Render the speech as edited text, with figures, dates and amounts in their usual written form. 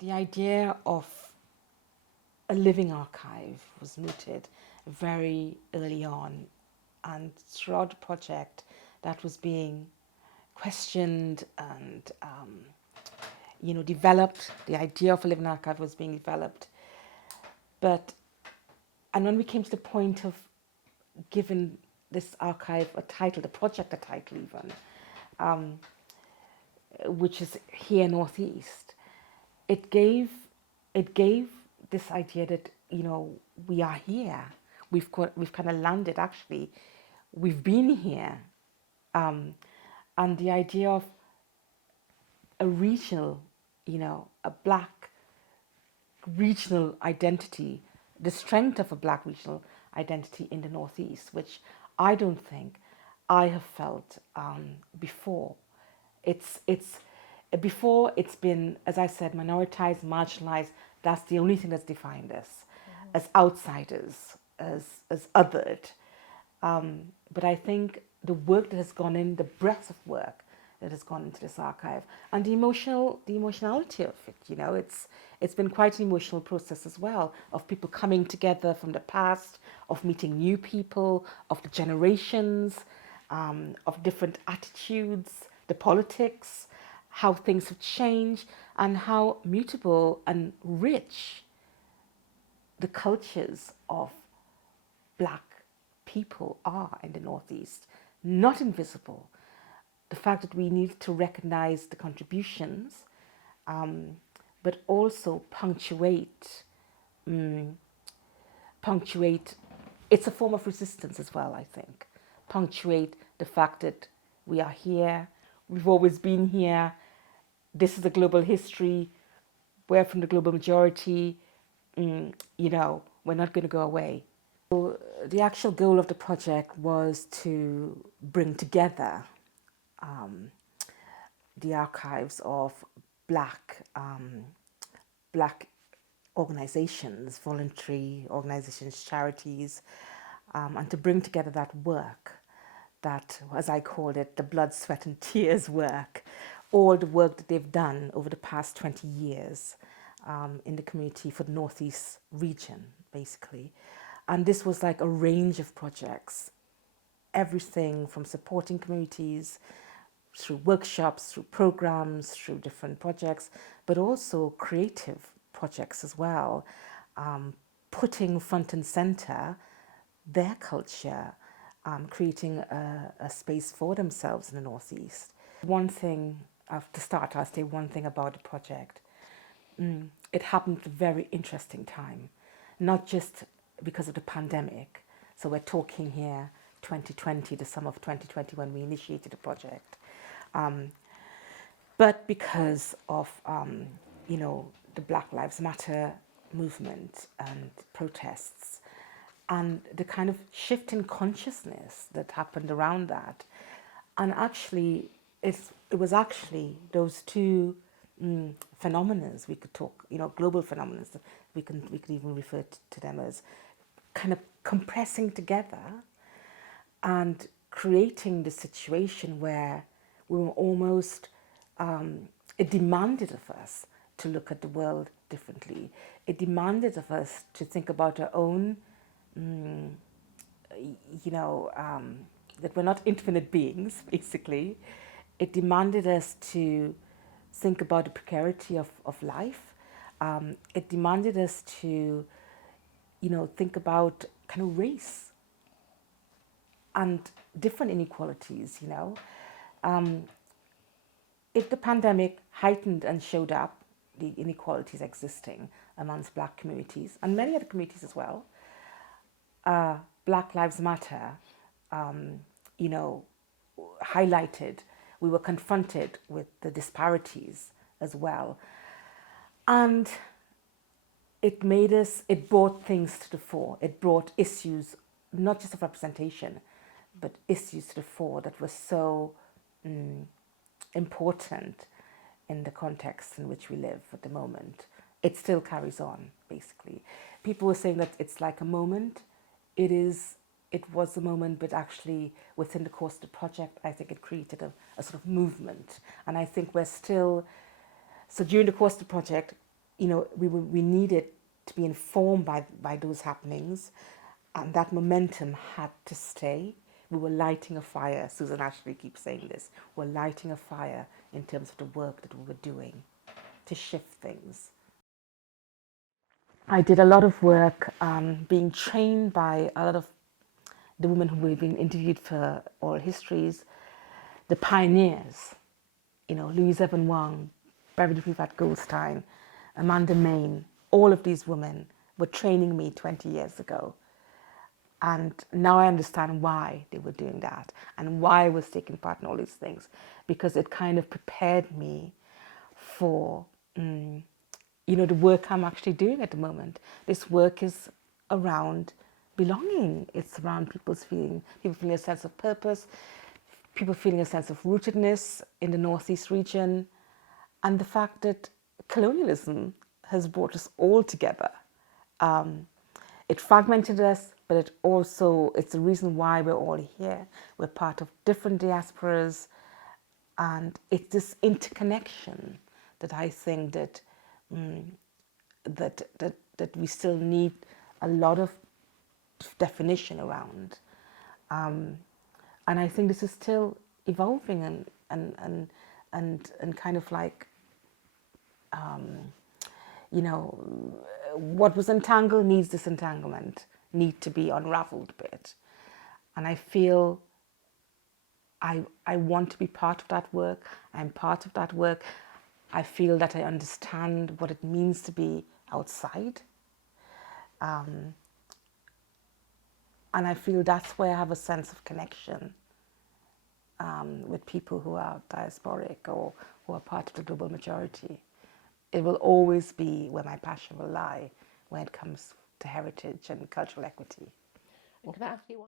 The idea of a living archive was mooted very early on, and throughout the project that was being questioned and developed. The idea of a living archive was being developed, and when we came to the point of giving this archive a title, the project a title even, which is Here Northeast, it gave this idea that we are here. We've kind of landed. Actually, we've been here, and the idea of a regional, a black regional identity, the strength of a black regional identity in the Northeast, which I don't think I have felt before. It's before it's been, as I said, minoritized, marginalized. That's the only thing that's defined us as outsiders, as othered. But I think the work that has gone in, the breadth of work that has gone into this archive, and the emotionality of it, it's been quite an emotional process as well, of people coming together from the past, of meeting new people, of the generations, of different attitudes, the politics, how things have changed, and how mutable and rich the cultures of black people are in the Northeast. Not invisible. The fact that we need to recognize the contributions, but also punctuate. It's a form of resistance as well, I think. Punctuate the fact that we are here, we've always been here, this is a global history, we're from the global majority, we're not going to go away. So the actual goal of the project was to bring together the archives of black organizations, voluntary organizations, charities, and to bring together that work, that, as I called it, the blood, sweat and tears work, all the work that they've done over the past 20 years in the community for the Northeast region, basically. And this was like a range of projects, everything from supporting communities, through workshops, through programs, through different projects, but also creative projects as well, putting front and center their culture, creating a space for themselves in the Northeast. One thing, to start, I'll say one thing about the project. It happened at a very interesting time, not just because of the pandemic. So we're talking here 2020, the summer of 2020 when we initiated the project. But because of, the Black Lives Matter movement and protests and the kind of shift in consciousness that happened around that. And actually, it was actually those two phenomena, we could talk, global phenomena, we could even refer to them as kind of compressing together and creating the situation where we were almost, it demanded of us to look at the world differently. It demanded of us to think about our own, that we're not infinite beings, basically. It demanded us to think about the precarity of life. It demanded us to, think about kind of race and different inequalities, If the pandemic heightened and showed up the inequalities existing amongst black communities and many other communities as well, Black Lives Matter, highlighted, we were confronted with the disparities as well. And it brought things to the fore. It brought issues, not just of representation, but issues to the fore that were so important in the context in which we live at the moment. It still carries on, basically. People were saying that it's like a moment. It was a moment, but actually within the course of the project, I think it created a sort of movement. And I think we're still, so during the course of the project, we needed to be informed by those happenings, and that momentum had to stay. We were lighting a fire. Susan Ashley keeps saying this. We're lighting a fire in terms of the work that we were doing to shift things. I did a lot of work being trained by a lot of the women who were being interviewed for oral histories, the pioneers, Louise Evan Wang, Beverly Privat Goldstein, Amanda Main, all of these women were training me 20 years ago. And now I understand why they were doing that and why I was taking part in all these things, because it kind of prepared me for, the work I'm actually doing at the moment. This work is around belonging. It's around people feeling a sense of purpose, people feeling a sense of rootedness in the Northeast region, and the fact that colonialism has brought us all together. It fragmented us, but it's the reason why we're all here. We're part of different diasporas, and it's this interconnection that I think that that we still need a lot of definition around. And I think this is still evolving and kind of like, what was entangled needs disentanglement, need to be unraveled a bit. And I feel I want to be part of that work. I'm part of that work. I feel that I understand what it means to be outside. And I feel that's where I have a sense of connection with people who are diasporic or who are part of the global majority. It will always be where my passion will lie when it comes to heritage and cultural equity. Can I ask you